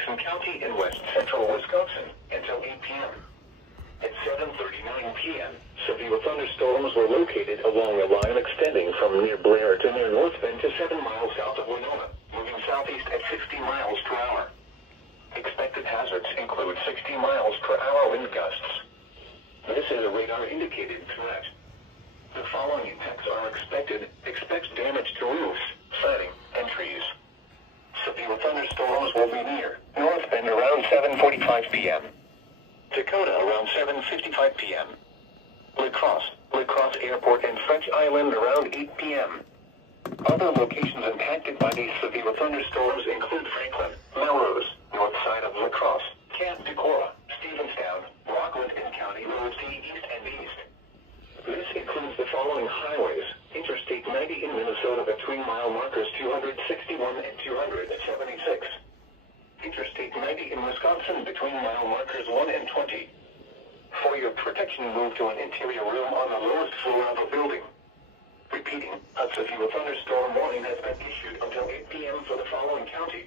Jackson County in west central Wisconsin until 8 p.m. At 7:39 p.m., severe thunderstorms were located along a line extending from near Blair to near North Bend to 7 miles south of Winona, moving southeast at 60 miles per hour. Expected hazards include 60 miles per hour wind gusts. This is a radar-indicated threat. The following impacts are expected. Expect damage to roofs, siding, and trees. Severe thunderstorms will be near North Bend around 7:45 p.m. Dakota around 7:55 p.m. La Crosse Airport and French Island around 8 p.m. Other locations impacted by these severe thunderstorms include Franklin, Melrose, north side of La Crosse, Camp Decorah, Stevenstown, Rockland and County Roads D east and east. This includes the following highways: Interstate 90 in Minnesota between mile markers 261 and 276. Interstate 90 in Wisconsin between mile markers 1 and 20. For your protection, move to an interior room on the lowest floor of a building. Repeating, a severe thunderstorm warning has been issued until 8 p.m. for the following county.